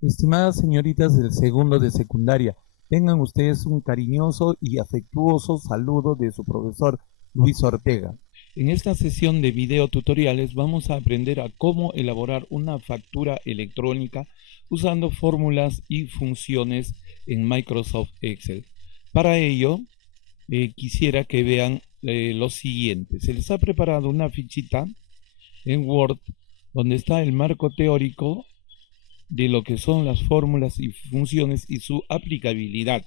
Estimadas señoritas del segundo de secundaria, tengan ustedes un cariñoso y afectuoso saludo de su profesor Luis Ortega. En esta sesión de video tutoriales vamos a aprender a cómo elaborar una factura electrónica usando fórmulas y funciones en Microsoft Excel. Para ello, quisiera que vean lo siguiente. Se les ha preparado una fichita en Word donde está el marco teórico de lo que son las fórmulas y funciones y su aplicabilidad.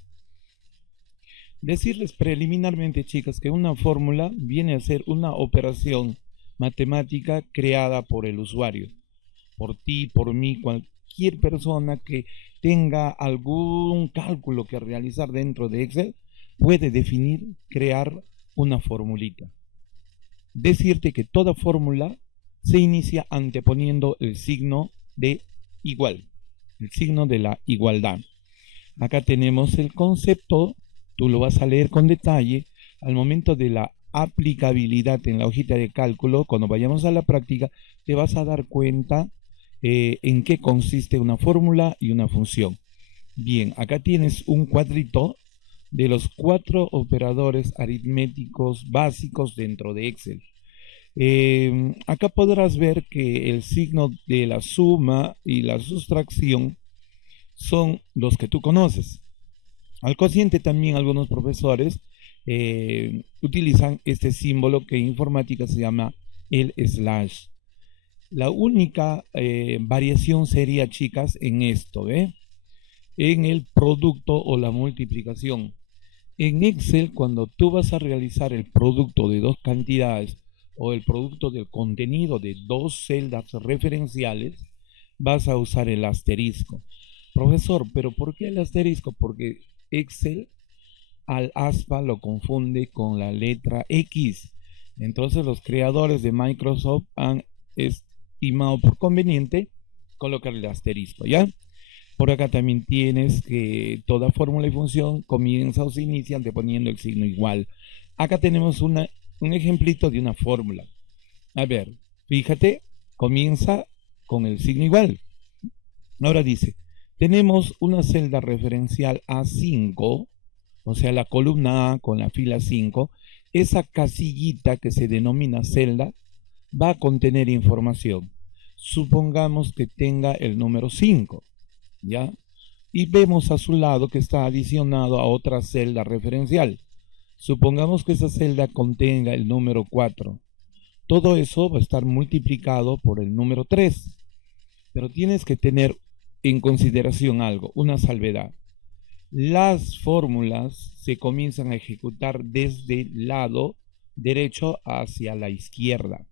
Decirles preliminarmente, chicas, que una fórmula viene a ser una operación matemática creada por el usuario, por ti, por mí, cualquier persona que tenga algún cálculo que realizar dentro de Excel puede definir, crear una formulita. Decirte que toda fórmula se inicia anteponiendo el signo de igual, el signo de la igualdad. Acá tenemos el concepto, tú lo vas a leer con detalle. Al momento de la aplicabilidad en la hojita de cálculo, cuando vayamos a la práctica, te vas a dar cuenta en qué consiste una fórmula y una función. Bien, acá tienes un cuadrito de los 4 operadores aritméticos básicos dentro de Excel. Acá podrás ver que el signo de la suma y la sustracción son los que tú conoces. Al cociente también algunos profesores utilizan este símbolo que en informática se llama el slash. La única variación sería, chicas, en esto, en el producto o la multiplicación. En Excel, cuando tú vas a realizar el producto de dos cantidades o el producto del contenido de dos celdas referenciales, vas a usar el asterisco. Profesor, ¿pero por qué el asterisco? Porque Excel al aspa lo confunde con la letra X. Entonces los creadores de Microsoft han estimado por conveniente colocar el asterisco, ¿ya? Por acá también tienes que toda fórmula y función comienza o se inicia anteponiendo el signo igual. Acá tenemos un ejemplito de una fórmula. A ver, fíjate, comienza con el signo igual. Ahora dice, tenemos una celda referencial A5, o sea, la columna A con la fila 5. Esa casillita que se denomina celda va a contener información. Supongamos que tenga el número 5, ¿ya? Y vemos a su lado que está adicionado a otra celda referencial. Supongamos que esa celda contenga el número 4. Todo eso va a estar multiplicado por el número 3. Pero tienes que tener en consideración algo, una salvedad. Las fórmulas se comienzan a ejecutar desde el lado derecho hacia la izquierda.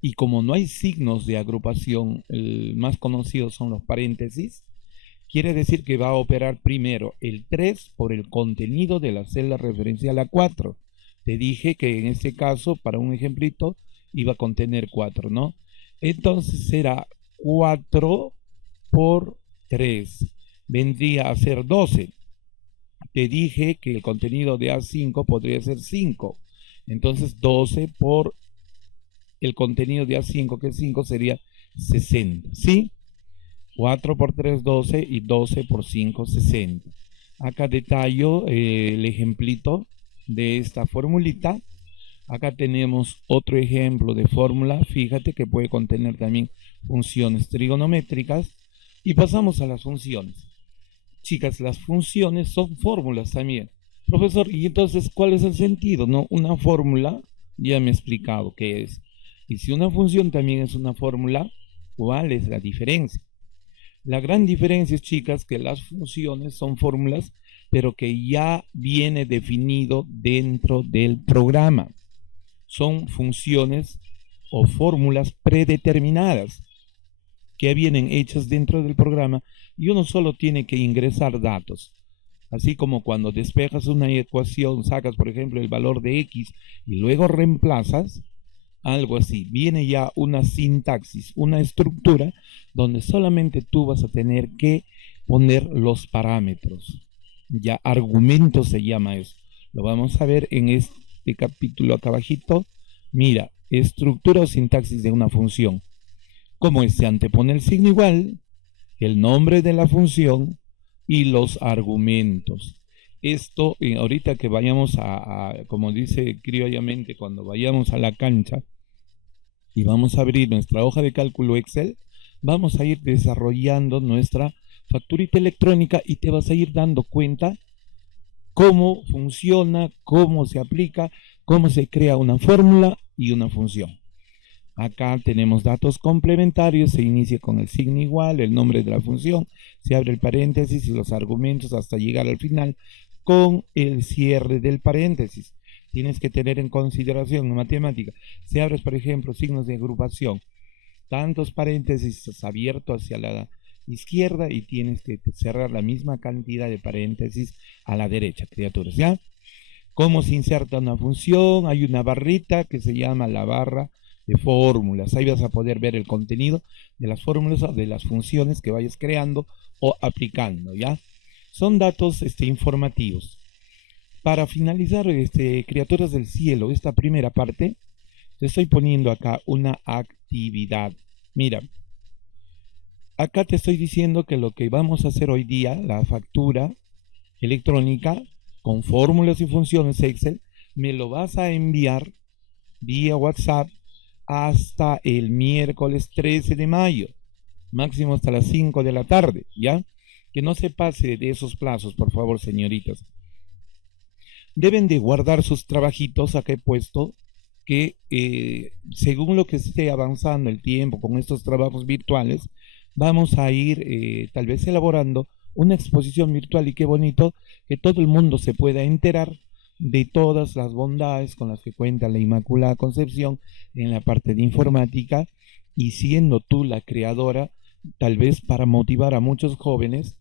Y como no hay signos de agrupación, el más conocido son los paréntesis, quiere decir que va a operar primero el 3 por el contenido de la celda referencial a 4. Te dije que en este caso, para un ejemplito, iba a contener 4, ¿no? Entonces será 4 por 3. Vendría a ser 12. Te dije que el contenido de A5 podría ser 5. Entonces 12 por el contenido de A5, que es 5, sería 60, ¿sí? 4 por 3, 12 y 12 por 5, 60. Acá detallo el ejemplito de esta formulita. Acá tenemos otro ejemplo de fórmula. Fíjate que puede contener también funciones trigonométricas. Y pasamos a las funciones. Chicas, las funciones son fórmulas también. Profesor, ¿y entonces cuál es el sentido? No, una fórmula, ya me he explicado qué es. Y si una función también es una fórmula, ¿cuál es la diferencia? La gran diferencia es, chicas, que las funciones son fórmulas, pero que ya viene definido dentro del programa. Son funciones o fórmulas predeterminadas que vienen hechas dentro del programa y uno solo tiene que ingresar datos. Así como cuando despejas una ecuación, sacas por ejemplo el valor de X y luego reemplazas, algo así. Viene ya una sintaxis, una estructura donde solamente tú vas a tener que poner los parámetros. Ya argumento se llama eso. Lo vamos a ver en este capítulo acá abajito. Mira, estructura o sintaxis de una función. Como se antepone el signo igual, el nombre de la función y los argumentos. Esto, ahorita que vayamos como dice criollamente, cuando vayamos a la cancha y vamos a abrir nuestra hoja de cálculo Excel, vamos a ir desarrollando nuestra facturita electrónica y te vas a ir dando cuenta cómo funciona, cómo se aplica, cómo se crea una fórmula y una función. Acá tenemos datos complementarios, se inicia con el signo igual, el nombre de la función, se abre el paréntesis y los argumentos hasta llegar al final con el cierre del paréntesis. Tienes que tener en consideración en matemática, si abres por ejemplo signos de agrupación, tantos paréntesis abiertos hacia la izquierda y tienes que cerrar la misma cantidad de paréntesis a la derecha, criaturas, ¿ya? ¿Cómo se inserta una función? Hay una barrita que se llama la barra de fórmulas. Ahí vas a poder ver el contenido de las fórmulas o de las funciones que vayas creando o aplicando, ¿ya? Son datos informativos. Para finalizar, criaturas del cielo, esta primera parte, te estoy poniendo acá una actividad. Mira, acá te estoy diciendo que lo que vamos a hacer hoy día, la factura electrónica con fórmulas y funciones Excel, me lo vas a enviar vía WhatsApp hasta el miércoles 13 de mayo, máximo hasta las 5 de la tarde, ¿ya? Que no se pase de esos plazos, por favor, señoritas. Deben de guardar sus trabajitos, acá he puesto que según lo que esté avanzando el tiempo con estos trabajos virtuales, vamos a ir tal vez elaborando una exposición virtual y qué bonito que todo el mundo se pueda enterar de todas las bondades con las que cuenta la Inmaculada Concepción en la parte de informática y siendo tú la creadora, tal vez para motivar a muchos jóvenes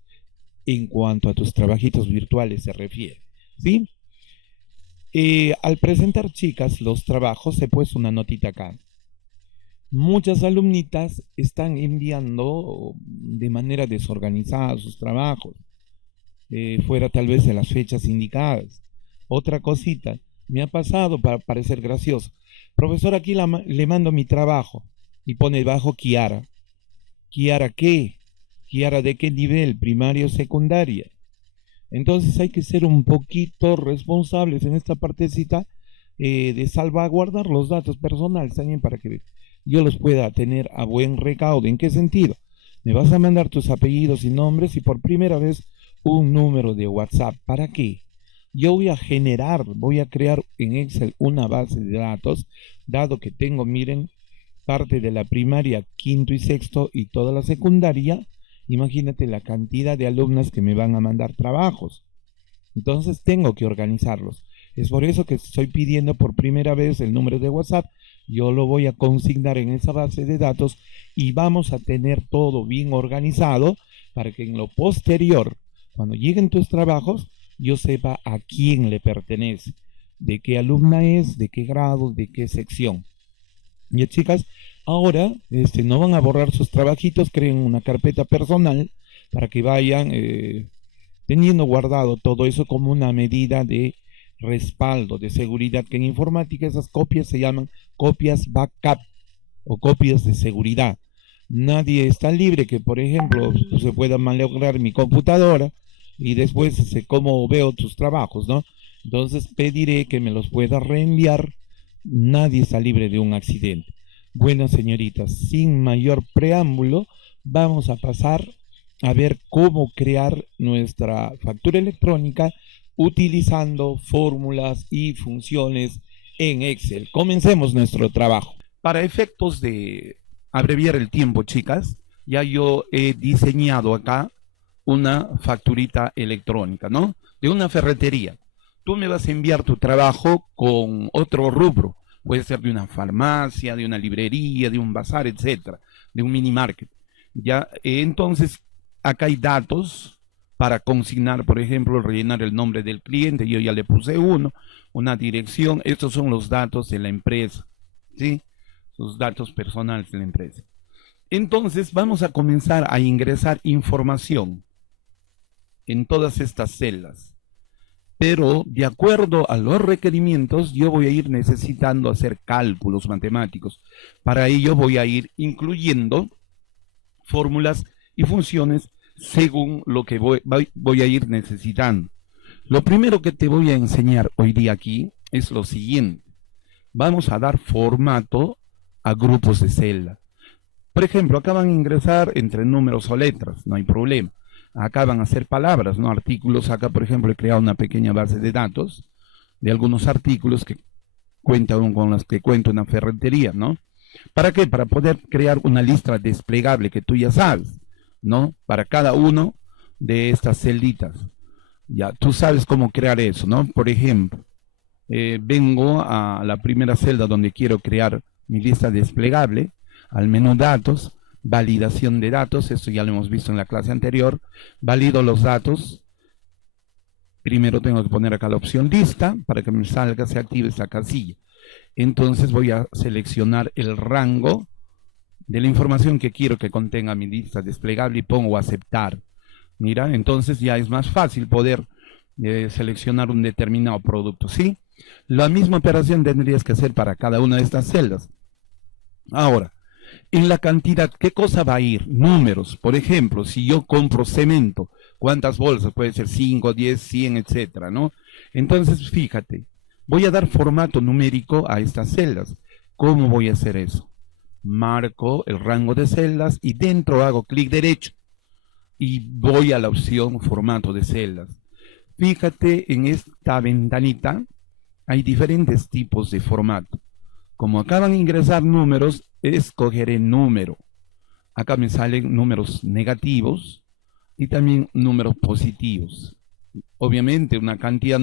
en cuanto a tus trabajitos virtuales se refiere, ¿sí? Al presentar, chicas, los trabajos, he puesto una notita acá. Muchas alumnitas están enviando de manera desorganizada sus trabajos, fuera tal vez de las fechas indicadas. Otra cosita, me ha pasado para parecer gracioso. Profesor, aquí le mando mi trabajo y pone debajo Kiara. ¿Kiara qué? ¿Kiara de qué nivel? ¿Primaria o secundaria? Entonces hay que ser un poquito responsables en esta partecita de salvaguardar los datos personales también para que yo los pueda tener a buen recaudo. ¿En qué sentido? Me vas a mandar tus apellidos y nombres y por primera vez un número de WhatsApp. ¿Para qué? Yo voy a crear en Excel una base de datos, dado que tengo, miren, parte de la primaria, quinto y sexto y toda la secundaria. Imagínate la cantidad de alumnas que me van a mandar trabajos. Entonces tengo que organizarlos. Es por eso que estoy pidiendo por primera vez el número de WhatsApp. Yo lo voy a consignar en esa base de datos y vamos a tener todo bien organizado para que en lo posterior, cuando lleguen tus trabajos, yo sepa a quién le pertenece, de qué alumna es, de qué grado, de qué sección. Y chicas, ahora no van a borrar sus trabajitos, creen una carpeta personal para que vayan teniendo guardado todo eso como una medida de respaldo, de seguridad, que en informática esas copias se llaman copias backup o copias de seguridad. Nadie está libre que, por ejemplo, se pueda malograr mi computadora y después cómo veo tus trabajos, ¿no? Entonces pediré que me los pueda reenviar. Nadie está libre de un accidente. Bueno, señoritas, sin mayor preámbulo, vamos a pasar a ver cómo crear nuestra factura electrónica utilizando fórmulas y funciones en Excel. Comencemos nuestro trabajo. Para efectos de abreviar el tiempo, chicas, ya yo he diseñado acá una facturita electrónica, ¿no? De una ferretería. Tú me vas a enviar tu trabajo con otro rubro. Puede ser de una farmacia, de una librería, de un bazar, etcétera, de un mini market. Ya, entonces, acá hay datos para consignar, por ejemplo, rellenar el nombre del cliente. Yo ya le puse una dirección. Estos son los datos de la empresa, ¿sí? Los datos personales de la empresa. Entonces, vamos a comenzar a ingresar información en todas estas celdas. Pero de acuerdo a los requerimientos, yo voy a ir necesitando hacer cálculos matemáticos. Para ello voy a ir incluyendo fórmulas y funciones según lo que voy a ir necesitando. Lo primero que te voy a enseñar hoy día aquí es lo siguiente. Vamos a dar formato a grupos de celda. Por ejemplo, acá van a ingresar entre números o letras, no hay problema. Acá van a ser palabras, ¿no? Artículos. Acá, por ejemplo, he creado una pequeña base de datos de algunos artículos que cuentan con las que cuento en la ferretería, ¿no? ¿Para qué? Para poder crear una lista desplegable que tú ya sabes, ¿no? Para cada uno de estas celditas. Ya, tú sabes cómo crear eso, ¿no? Por ejemplo, vengo a la primera celda donde quiero crear mi lista desplegable, al menú datos, validación de datos, esto ya lo hemos visto en la clase anterior, valido los datos. Primero tengo que poner acá la opción lista para que me salga, se active esta casilla. Entonces voy a seleccionar el rango de la información que quiero que contenga mi lista desplegable y pongo aceptar. Mira, entonces ya es más fácil poder seleccionar un determinado producto, ¿sí? La misma operación tendrías que hacer para cada una de estas celdas. Ahora, en la cantidad, ¿qué cosa va a ir? Números. Por ejemplo, si yo compro cemento, ¿cuántas bolsas? Puede ser 5, 10, 100, etcétera, ¿no? Entonces, fíjate, voy a dar formato numérico a estas celdas. ¿Cómo voy a hacer eso? Marco el rango de celdas y dentro hago clic derecho y voy a la opción formato de celdas. Fíjate, en esta ventanita hay diferentes tipos de formato. Como acaban de ingresar números, escogeré número. Acá me salen números negativos y también números positivos. Obviamente una cantidad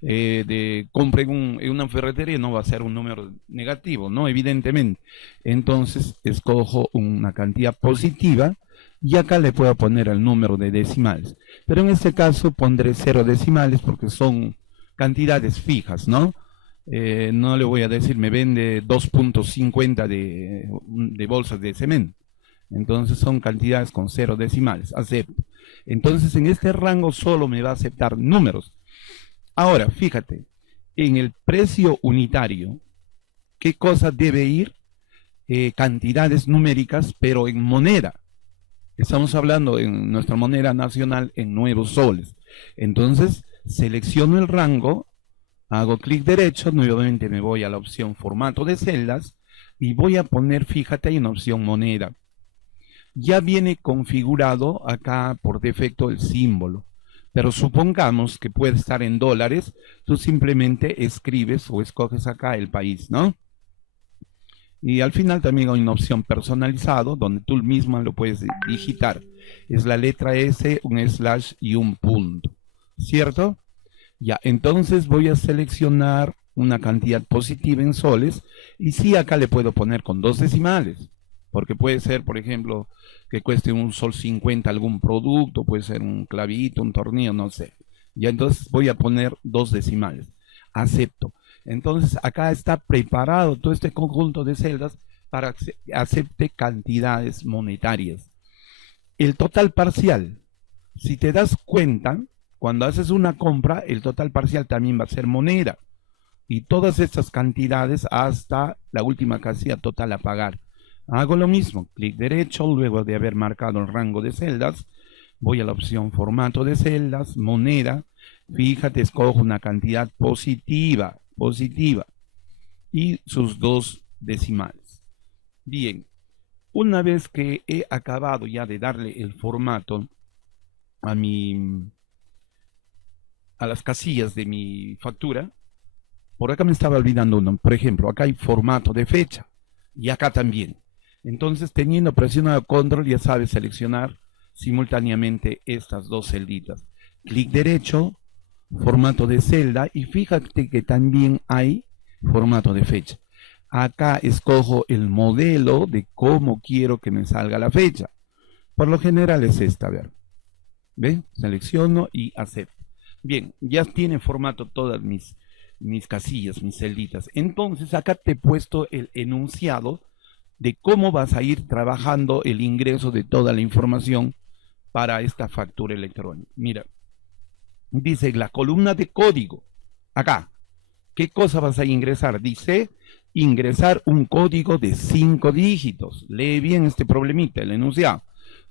de compra en una ferretería no va a ser un número negativo, ¿no? Evidentemente. Entonces escojo una cantidad positiva y acá le puedo poner el número de decimales. Pero en este caso pondré 0 decimales porque son cantidades fijas, ¿no? No le voy a decir me vende 2.50 de bolsas de cemento. Entonces son cantidades con 0 decimales. Acepto. Entonces en este rango solo me va a aceptar números. Ahora, fíjate, en el precio unitario, ¿qué cosa debe ir? Cantidades numéricas, pero en moneda. Estamos hablando en nuestra moneda nacional en nuevos soles. Entonces, selecciono el rango, hago clic derecho, nuevamente me voy a la opción formato de celdas y voy a poner, fíjate, hay una opción moneda. Ya viene configurado acá por defecto el símbolo, pero supongamos que puede estar en dólares, tú simplemente escribes o escoges acá el país, ¿no? Y al final también hay una opción personalizado donde tú mismo lo puedes digitar. Es la letra S, un slash y un punto, ¿cierto? Ya, entonces voy a seleccionar una cantidad positiva en soles y sí, acá le puedo poner con 2 decimales. Porque puede ser, por ejemplo, que cueste un sol 50 algún producto, puede ser un clavito, un tornillo, no sé. Ya entonces voy a poner 2 decimales. Acepto. Entonces acá está preparado todo este conjunto de celdas para que acepte cantidades monetarias. El total parcial, si te das cuenta, cuando haces una compra, el total parcial también va a ser moneda. Y todas estas cantidades hasta la última casilla total a pagar. Hago lo mismo, clic derecho, luego de haber marcado el rango de celdas, voy a la opción formato de celdas, moneda, fíjate, escojo una cantidad positiva, y sus 2 decimales. Bien, una vez que he acabado ya de darle el formato a las casillas de mi factura, por acá me estaba olvidando uno, por ejemplo, acá hay formato de fecha, y acá también. Entonces, teniendo presionado control, ya sabes seleccionar simultáneamente estas 2 celditas. Clic derecho, formato de celda, y fíjate que también hay formato de fecha. Acá escojo el modelo de cómo quiero que me salga la fecha. Por lo general es esta, a ver. ¿Ve? Selecciono y acepto. Bien, ya tiene formato todas mis casillas, mis celditas. Entonces, acá te he puesto el enunciado de cómo vas a ir trabajando el ingreso de toda la información para esta factura electrónica. Mira, dice la columna de código. Acá, ¿qué cosa vas a ingresar? Dice ingresar un código de 5 dígitos. Lee bien este problemita, el enunciado.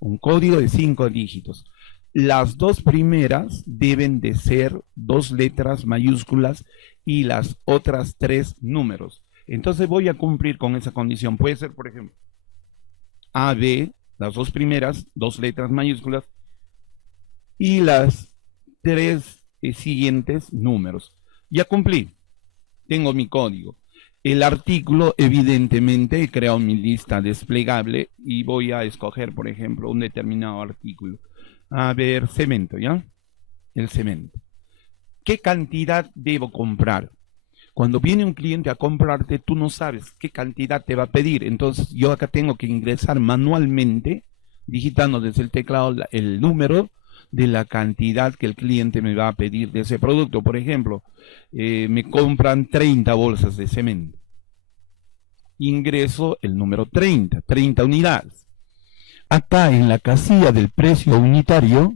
un código de 5 dígitos. Las dos primeras deben de ser 2 letras mayúsculas y las otras 3 números. Entonces voy a cumplir con esa condición. Puede ser, por ejemplo, AB, las dos primeras, 2 letras mayúsculas y las 3 siguientes números. Ya cumplí. Tengo mi código. El artículo, evidentemente, he creado mi lista desplegable y voy a escoger, por ejemplo, un determinado artículo. A ver, cemento, ¿ya? El cemento. ¿Qué cantidad debo comprar? Cuando viene un cliente a comprarte, tú no sabes qué cantidad te va a pedir. Entonces, yo acá tengo que ingresar manualmente, digitando desde el teclado el número de la cantidad que el cliente me va a pedir de ese producto. Por ejemplo, me compran 30 bolsas de cemento. Ingreso el número 30 unidades. Acá en la casilla del precio unitario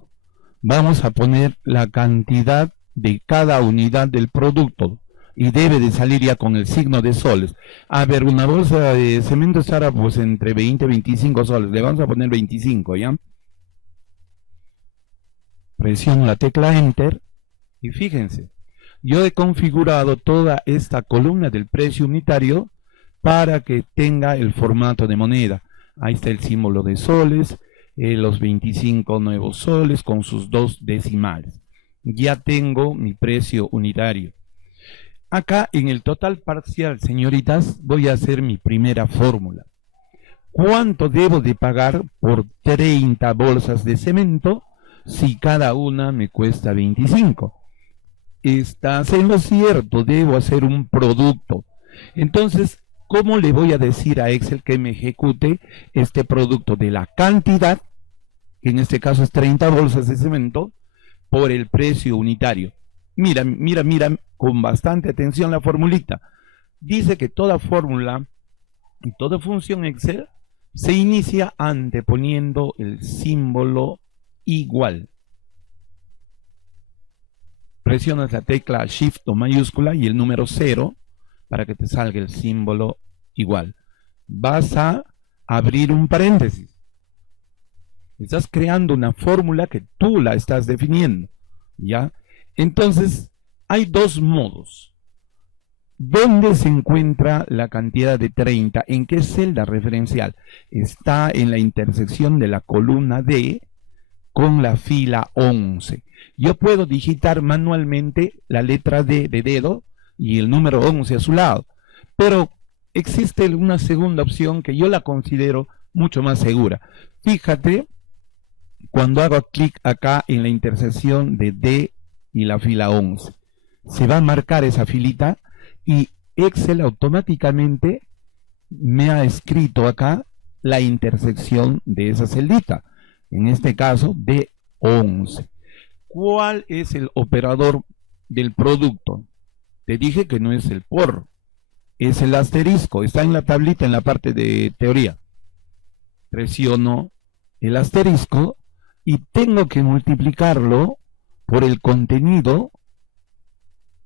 vamos a poner la cantidad de cada unidad del producto y debe de salir ya con el signo de soles. A ver, una bolsa de cemento estará pues entre 20 y 25 soles. Le vamos a poner 25, ¿ya? Presiono la tecla Enter y fíjense, yo he configurado toda esta columna del precio unitario para que tenga el formato de moneda. Ahí está el símbolo de soles, los 25 nuevos soles con sus 2 decimales. Ya tengo mi precio unitario. Acá en el total parcial, señoritas, voy a hacer mi primera fórmula. ¿Cuánto debo de pagar por 30 bolsas de cemento si cada una me cuesta 25? Estás en lo cierto, debo hacer un producto. Entonces, ¿cómo le voy a decir a Excel que me ejecute este producto de la cantidad, que en este caso es 30 bolsas de cemento, por el precio unitario? Mira con bastante atención la formulita. Dice que toda fórmula y toda función Excel se inicia anteponiendo el símbolo igual. Presionas la tecla Shift o mayúscula y el número 0 para que te salga el símbolo igual. Vas a abrir un paréntesis. Estás creando una fórmula que tú la estás definiendo, ¿ya? Entonces, hay dos modos. ¿Dónde se encuentra la cantidad de 30? ¿En qué celda referencial? Está en la intersección de la columna D con la fila 11. Yo puedo digitar manualmente la letra D de dedo y el número 11 a su lado, pero existe una segunda opción que yo la considero mucho más segura. Fíjate, cuando hago clic acá en la intersección de D y la fila 11, se va a marcar esa filita y Excel automáticamente me ha escrito acá la intersección de esa celdita, en este caso de 11. ¿Cuál es el operador del producto? Te dije que no es el por, es el asterisco, está en la tablita en la parte de teoría. Presiono el asterisco y tengo que multiplicarlo por el contenido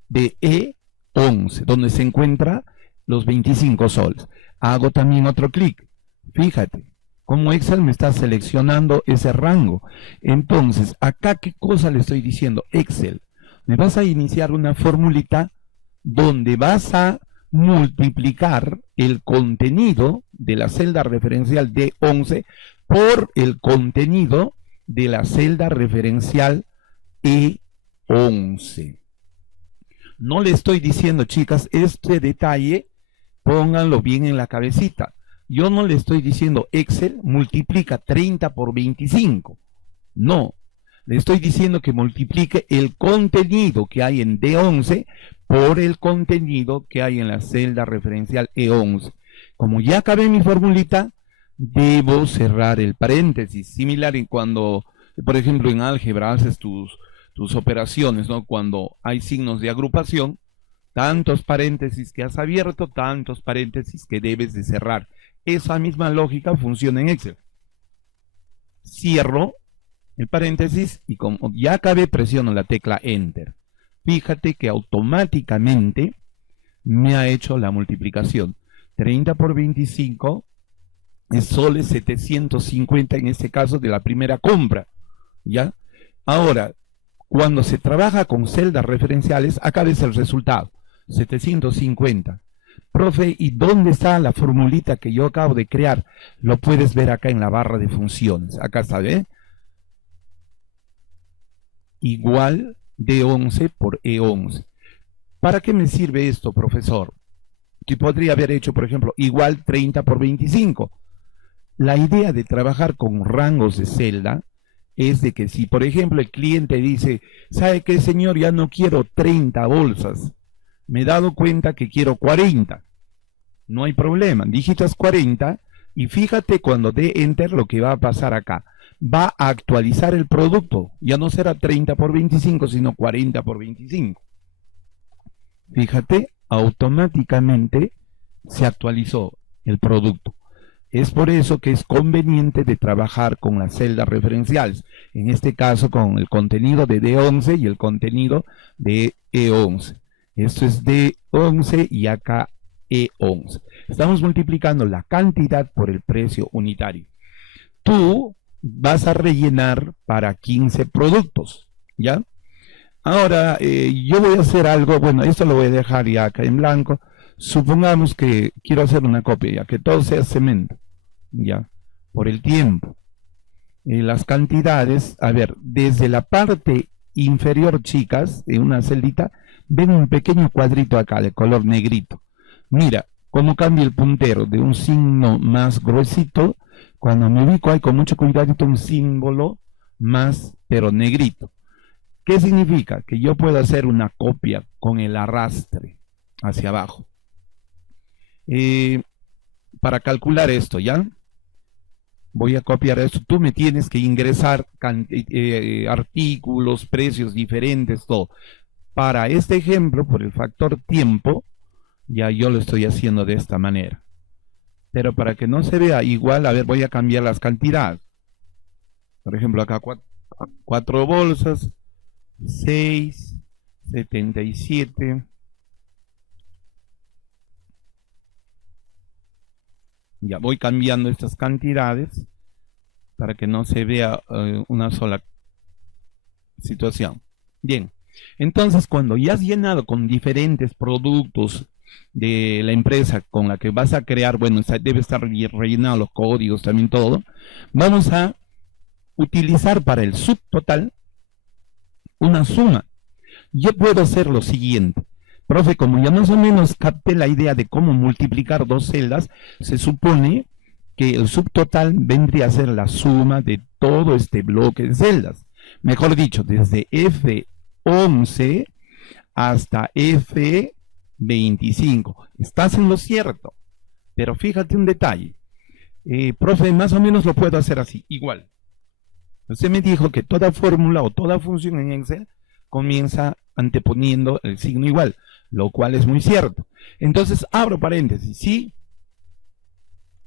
de E11, donde se encuentra los 25 soles. Hago también otro clic. Fíjate cómo Excel me está seleccionando ese rango. Entonces, acá, ¿qué cosa le estoy diciendo? Excel, me vas a iniciar una formulita donde vas a multiplicar el contenido de la celda referencial D11 por el contenido de la celda referencial E11. No le estoy diciendo, chicas, este detalle pónganlo bien en la cabecita. Yo no le estoy diciendo Excel multiplica 30 por 25. No, le estoy diciendo que multiplique el contenido que hay en D11 por el contenido que hay en la celda referencial E11. Como ya acabé mi formulita, debo cerrar el paréntesis. Similar en cuando, por ejemplo, en álgebra haces tus operaciones, ¿no? Cuando hay signos de agrupación, tantos paréntesis que has abierto, tantos paréntesis que debes de cerrar. Esa misma lógica funciona en Excel. Cierro el paréntesis y como ya acabé, presiono la tecla Enter. Fíjate que automáticamente me ha hecho la multiplicación. 30 por 25 es soles 750 en este caso de la primera compra, ¿ya? Ahora, cuando se trabaja con celdas referenciales, acá ves el resultado, 750. Profe, ¿y dónde está la formulita que yo acabo de crear? Lo puedes ver acá en la barra de funciones. Acá está, ¿ve? Igual D11 por E11. ¿Para qué me sirve esto, profesor? Que podría haber hecho, por ejemplo, igual 30 por 25. La idea de trabajar con rangos de celda es de que si, por ejemplo, el cliente dice, ¿sabe qué, señor? Ya no quiero 30 bolsas. Me he dado cuenta que quiero 40. No hay problema. Digitas 40 y fíjate cuando dé Enter lo que va a pasar acá. Va a actualizar el producto. Ya no será 30 por 25, sino 40 por 25. Fíjate, automáticamente se actualizó el producto. Es por eso que es conveniente de trabajar con las celdas referenciales, en este caso con el contenido de D11 y el contenido de E11. Esto es D11 y acá E11. Estamos multiplicando la cantidad por el precio unitario. Tú vas a rellenar para 15 productos, ¿ya? Ahora, yo voy a hacer algo, bueno, esto lo voy a dejar ya acá en blanco. Supongamos que quiero hacer una copia, ya que todo sea cemento, ya, por el tiempo. Las cantidades, a ver, desde la parte inferior, chicas, de una celdita, ven un pequeño cuadrito acá de color negrito. Mira cómo cambia el puntero de un signo más gruesito. Cuando me ubico hay con mucho cuidado un símbolo más, pero negrito. ¿Qué significa? Que yo puedo hacer una copia con el arrastre hacia abajo. Para calcular esto, ¿ya? Voy a copiar esto. Tú me tienes que ingresar artículos, precios diferentes, todo. Para este ejemplo, por el factor tiempo, ya yo lo estoy haciendo de esta manera. Pero para que no se vea igual, a ver, voy a cambiar las cantidades. Por ejemplo, acá 4 bolsas. 6, 77. Ya voy cambiando estas cantidades para que no se vea una sola situación. Bien, entonces cuando ya has llenado con diferentes productos de la empresa con la que vas a crear, bueno, debe estar rellenado los códigos, también todo, vamos a utilizar para el subtotal una suma. Yo puedo hacer lo siguiente. Profe, como ya más o menos capté la idea de cómo multiplicar dos celdas, se supone que el subtotal vendría a ser la suma de todo este bloque de celdas. Mejor dicho, desde F11 hasta F25. Estás en lo cierto, pero fíjate un detalle. Profe, más o menos lo puedo hacer así, igual. Usted me dijo que toda fórmula o toda función en Excel comienza anteponiendo el signo igual, lo cual es muy cierto. Entonces, abro paréntesis, ¿sí?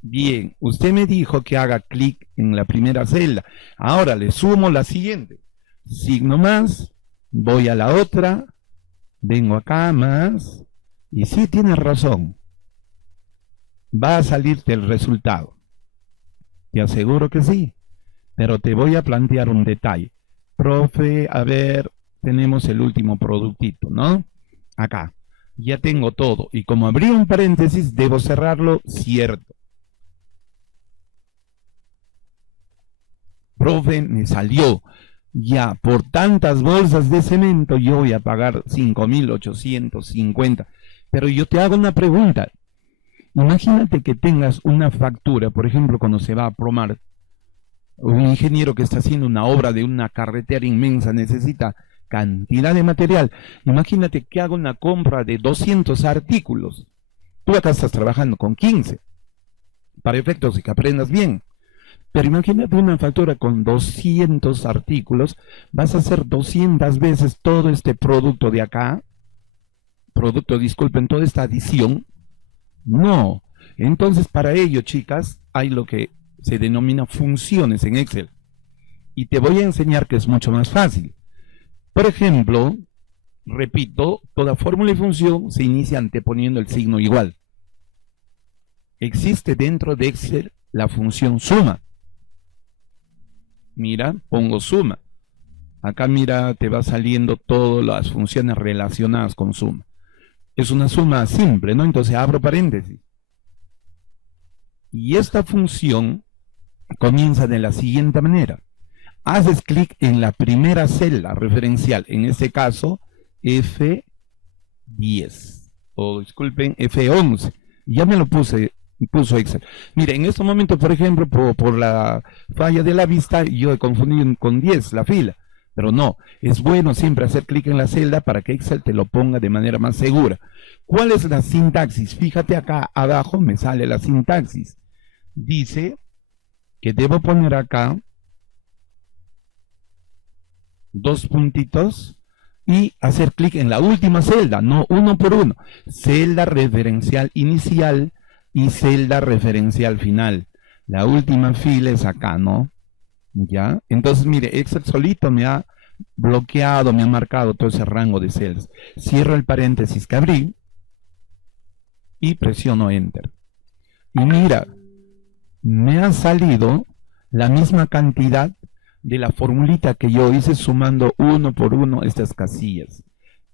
Bien, usted me dijo que haga clic en la primera celda. Ahora le sumo la siguiente. Signo más, voy a la otra, vengo acá más, y sí, tienes razón. Va a salirte el resultado. Te aseguro que sí. Pero te voy a plantear un detalle. Profe, a ver, tenemos el último productito, ¿no? Acá. Ya tengo todo. Y como abrí un paréntesis, debo cerrarlo, cierto. Profe, me salió. Ya, por tantas bolsas de cemento, yo voy a pagar 5.850. Pero yo te hago una pregunta. Imagínate que tengas una factura, por ejemplo, cuando se va a Promar. Un ingeniero que está haciendo una obra de una carretera inmensa necesita cantidad de material. Imagínate que hago una compra de 200 artículos. Tú acá estás trabajando con 15, para efectos de que aprendas bien. Pero imagínate una factura con 200 artículos, vas a hacer 200 veces todo este producto de acá. Disculpen, toda esta adición. No. Entonces, para ello, chicas, hay lo que se denomina funciones en Excel. Y te voy a enseñar que es mucho más fácil. Por ejemplo, repito, toda fórmula y función se inicia anteponiendo el signo igual. Existe dentro de Excel la función suma. Mira, pongo suma. Acá mira, te va saliendo todas las funciones relacionadas con suma. Es una suma simple, ¿no? Entonces abro paréntesis. Y esta función comienza de la siguiente manera. Haces clic en la primera celda referencial, en este caso F10, o disculpen, F11. Ya me lo puso Excel. Mire, en este momento, por ejemplo, por la falla de la vista, yo he confundido con 10 la fila. Pero no, es bueno siempre hacer clic en la celda para que Excel te lo ponga de manera más segura. ¿Cuál es la sintaxis? Fíjate acá abajo me sale la sintaxis. Dice que debo poner acá dos puntitos y hacer clic en la última celda, no uno por uno. Celda referencial inicial y celda referencial final. La última fila es acá, ¿no? ¿Ya? Entonces, mire, Excel solito me ha bloqueado, me ha marcado todo ese rango de celdas. Cierro el paréntesis que abrí y presiono Enter. Y mira, me ha salido la misma cantidad de la formulita que yo hice sumando uno por uno estas casillas.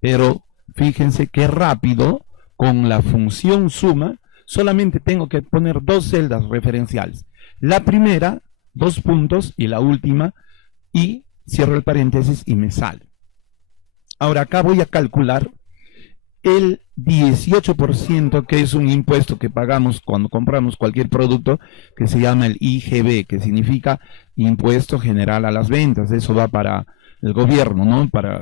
Pero fíjense qué rápido, con la función suma, solamente tengo que poner dos celdas referenciales. La primera, dos puntos, y la última, y cierro el paréntesis y me sale. Ahora acá voy a calcular el 18%, que es un impuesto que pagamos cuando compramos cualquier producto, que se llama el IGB, que significa Impuesto General a las Ventas. Eso va para el gobierno, ¿no? Para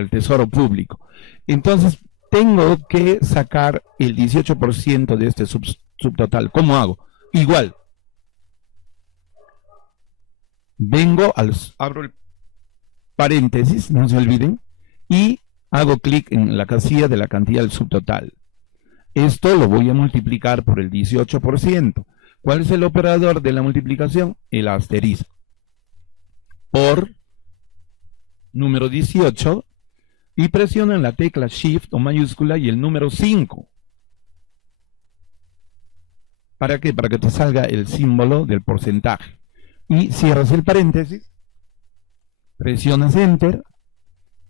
el Tesoro Público. Entonces, tengo que sacar el 18% de este subtotal. ¿Cómo hago? Igual. Abro el paréntesis, no se olviden, y hago clic en la casilla de la cantidad del subtotal. Esto lo voy a multiplicar por el 18%. ¿Cuál es el operador de la multiplicación? El asterisco. Por número 18, y presiono en la tecla Shift o mayúscula y el número 5. ¿Para qué? Para que te salga el símbolo del porcentaje. Y cierras el paréntesis, presionas Enter,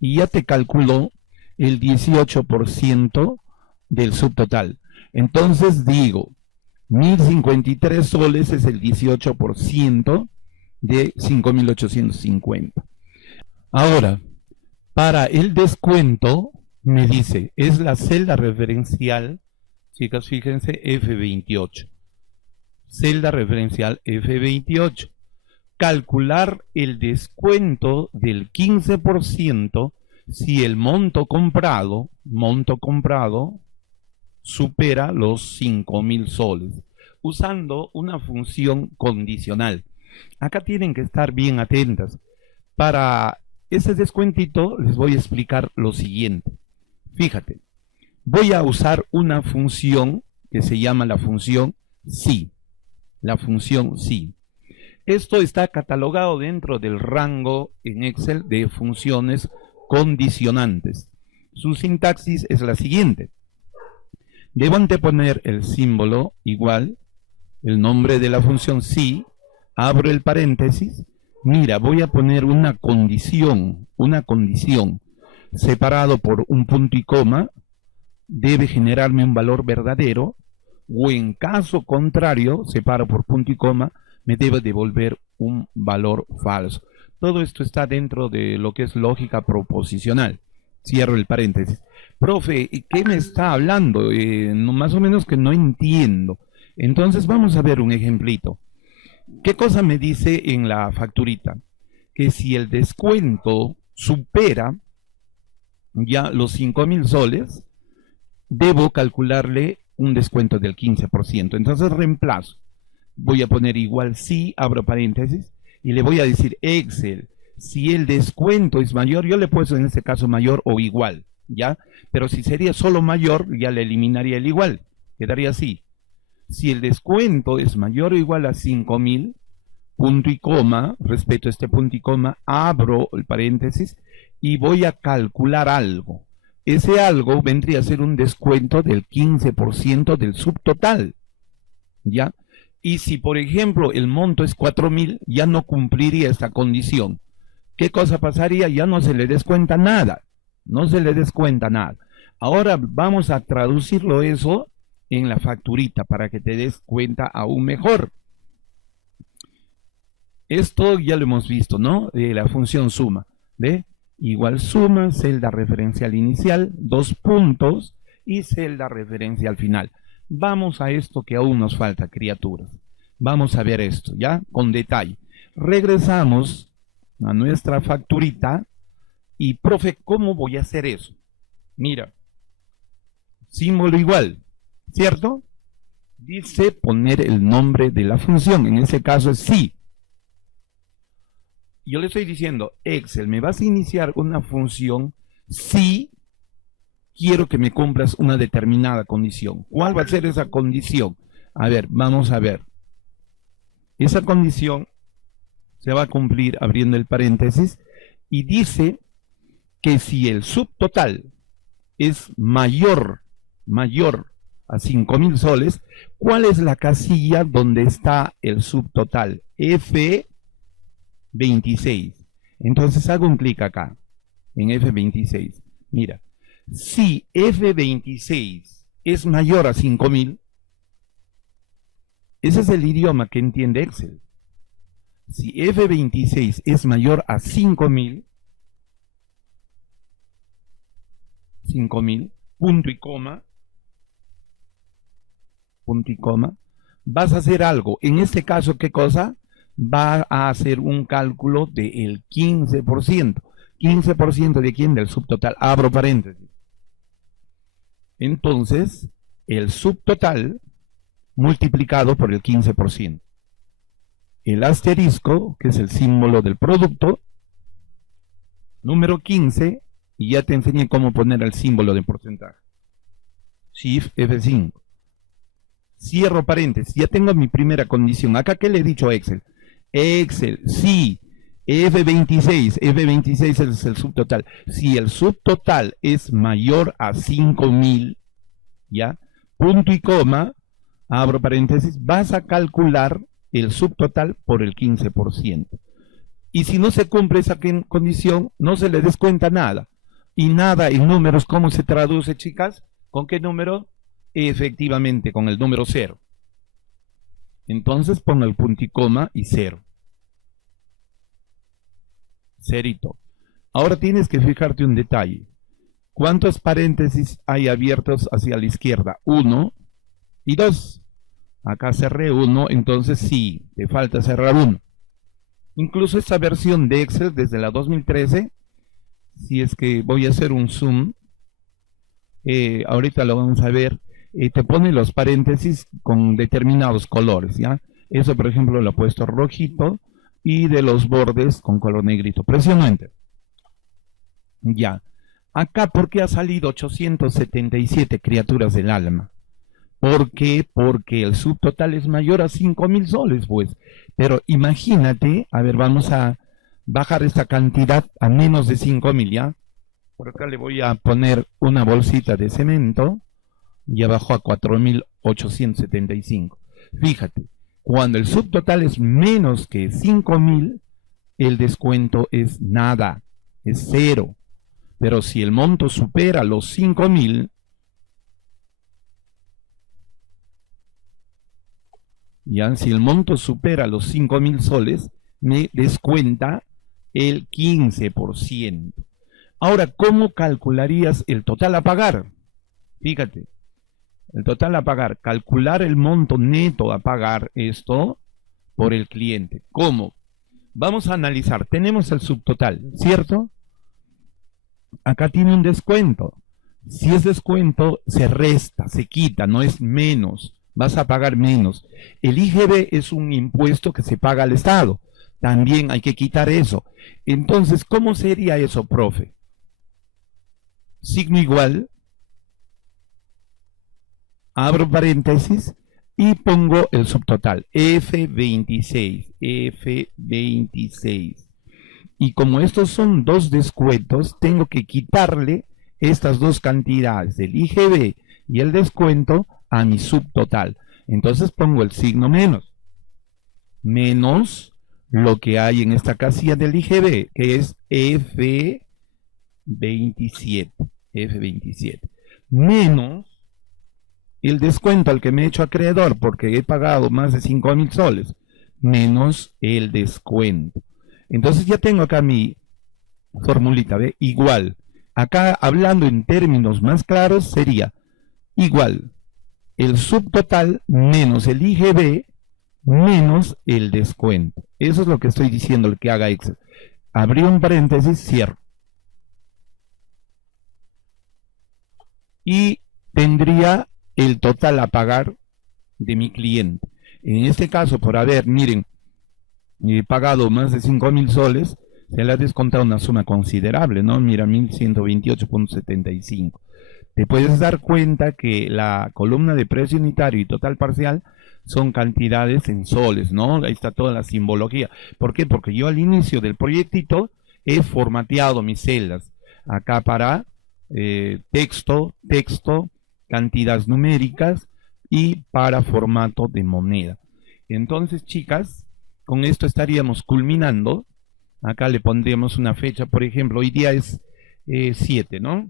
y ya te calculó el 18% del subtotal. Entonces digo, 1053 soles es el 18% de 5850. Ahora, para el descuento, me dice, es la celda referencial, chicas, fíjense, F28. Celda referencial F28. Calcular el descuento del 15% si el monto comprado supera los 5.000 soles, usando una función condicional. Acá tienen que estar bien atentas. Para ese descuentito les voy a explicar lo siguiente. Fíjate, voy a usar una función que se llama la función si. La función si. Esto está catalogado dentro del rango en Excel de funciones condicionantes. Su sintaxis es la siguiente. Debo anteponer el símbolo igual, el nombre de la función si, abro el paréntesis. Mira, voy a poner una condición separado por un punto y coma, debe generarme un valor verdadero, o en caso contrario, separo por punto y coma, me debe devolver un valor falso. Todo esto está dentro de lo que es lógica proposicional. Cierro el paréntesis. Profe, ¿qué me está hablando? Más o menos que no entiendo. Entonces vamos a ver un ejemplito. ¿Qué cosa me dice en la facturita? Que si el descuento supera ya los 5.000 soles, debo calcularle un descuento del 15%. Entonces reemplazo. Voy a poner igual si, abro paréntesis, y le voy a decir Excel, si el descuento es mayor, yo le he puesto en este caso mayor o igual, ¿ya? Pero si sería solo mayor, ya le eliminaría el igual, quedaría así. Si el descuento es mayor o igual a 5.000, punto y coma, respecto a este punto y coma, abro el paréntesis y voy a calcular algo. Ese algo vendría a ser un descuento del 15% del subtotal, ¿ya? Y si, por ejemplo, el monto es 4.000, ya no cumpliría esta condición. ¿Qué cosa pasaría? Ya no se le descuenta nada. No se le descuenta nada. Ahora vamos a traducirlo eso en la facturita para que te des cuenta aún mejor. Esto ya lo hemos visto, ¿no? La función suma. ¿Ve? Igual suma, celda referencial inicial, 2 puntos y celda referencial final. Vamos a esto que aún nos falta, criaturas. Vamos a ver esto, ¿ya? Con detalle. Regresamos a nuestra facturita y, profe, ¿cómo voy a hacer eso? Mira, símbolo igual, ¿cierto? Dice poner el nombre de la función, en ese caso es sí. Yo le estoy diciendo, Excel, me vas a iniciar una función si quiero que me cumplas una determinada condición. ¿Cuál va a ser esa condición? A ver, vamos a ver. Esa condición se va a cumplir abriendo el paréntesis y dice que si el subtotal es mayor a 5.000 soles, ¿cuál es la casilla donde está el subtotal? F26. Entonces hago un clic acá, en F26. Mira, si F26 es mayor a 5.000, ese es el idioma que entiende Excel. Si F26 es mayor a 5.000, punto y coma, vas a hacer algo. En este caso, ¿qué cosa? Va a hacer un cálculo del 15%. ¿15% de quién? Del subtotal. Abro paréntesis. Entonces, el subtotal multiplicado por el 15%. El asterisco, que es el símbolo del producto, número 15, y ya te enseñé cómo poner el símbolo de porcentaje. Shift F5. Cierro paréntesis. Ya tengo mi primera condición. Acá, ¿qué le he dicho a Excel? Excel, si F26 es el subtotal. Si el subtotal es mayor a 5.000, ¿ya? Punto y coma, abro paréntesis, vas a calcular el subtotal por el 15%. Y si no se cumple esa condición, no se le descuenta nada. Y nada en números, ¿cómo se traduce, chicas? ¿Con qué número? Efectivamente, con el número 0. Entonces pongo el punto y coma y 0. Cerito. Ahora tienes que fijarte un detalle. ¿Cuántos paréntesis hay abiertos hacia la izquierda? 1 y 2. Acá cerré 1, entonces sí, te falta cerrar 1. Incluso esta versión de Excel desde la 2013, si es que voy a hacer un zoom, ahorita lo vamos a ver, te pone los paréntesis con determinados colores, ¿ya? Eso, por ejemplo, lo he puesto rojito y de los bordes con color negrito. Presiono Enter. Ya. Acá, ¿por qué ha salido 877 criaturas del alma? ¿Por qué? Porque el subtotal es mayor a 5.000 soles, pues. Pero imagínate, a ver, vamos a bajar esta cantidad a menos de 5.000, ¿ya? Por acá le voy a poner una bolsita de cemento y abajo a 4.875. Fíjate, cuando el subtotal es menos que 5.000, el descuento es nada, es 0. Pero si el monto supera los 5.000, ya, si el monto supera los 5.000 soles, me descuenta el 15%. Ahora, ¿cómo calcularías el total a pagar? Fíjate, el total a pagar, calcular el monto neto a pagar, esto por el cliente. ¿Cómo? Vamos a analizar, tenemos el subtotal, ¿cierto? Acá tiene un descuento. Si es descuento, se resta, se quita, no es menos. Vas a pagar menos. El IGB es un impuesto que se paga al Estado. También hay que quitar eso. Entonces, ¿cómo sería eso, profe? Signo igual, abro paréntesis y pongo el subtotal, F26, F26. Y como estos son dos descuentos, tengo que quitarle estas dos cantidades, el IGB y el descuento, a mi subtotal. Entonces pongo el signo menos. menos lo que hay en esta casilla del IGB, que es F27, menos el descuento al que me he hecho acreedor porque he pagado más de 5.000 soles, menos el descuento. Entonces ya tengo acá mi formulita, ¿ve? Igual. Acá hablando en términos más claros sería igual el subtotal menos el IGB menos el descuento. Eso es lo que estoy diciendo, el que haga Excel. Abrí un paréntesis, cierro. Y tendría el total a pagar de mi cliente. En este caso, por haber, miren, pagado más de 5.000 soles, se le ha descontado una suma considerable, ¿no? Mira, 1.128.75. Te puedes dar cuenta que la columna de precio unitario y total parcial son cantidades en soles, ¿no? Ahí está toda la simbología. ¿Por qué? Porque yo al inicio del proyectito he formateado mis celdas. Acá para texto, cantidades numéricas y para formato de moneda. Entonces, chicas, con esto estaríamos culminando. Acá le pondríamos una fecha, por ejemplo, hoy día es 7, ¿no?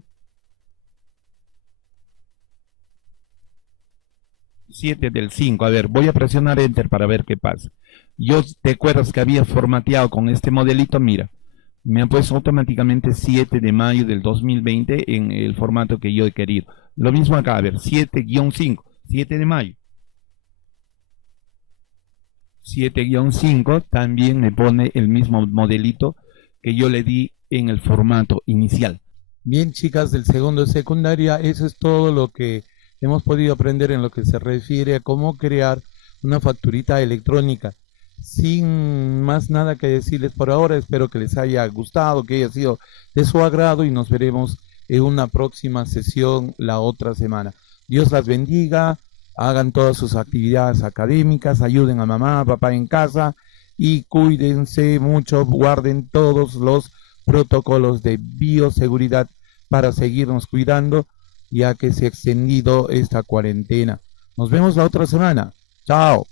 7 del 5. A ver, voy a presionar Enter para ver qué pasa. Yo, ¿te acuerdas que había formateado con este modelito? Mira, me ha puesto automáticamente 7 de mayo del 2020 en el formato que yo he querido. Lo mismo acá, a ver, 7-5, 7 de mayo. 7-5 también me pone el mismo modelito que yo le di en el formato inicial. Bien, chicas del segundo de secundaria, eso es todo lo que hemos podido aprender en lo que se refiere a cómo crear una facturita electrónica. Sin más nada que decirles por ahora, espero que les haya gustado, que haya sido de su agrado y nos veremos en una próxima sesión la otra semana. Dios las bendiga, hagan todas sus actividades académicas, ayuden a mamá, papá en casa y cuídense mucho, guarden todos los protocolos de bioseguridad para seguirnos cuidando, ya que se ha extendido esta cuarentena. Nos vemos la otra semana. Chao.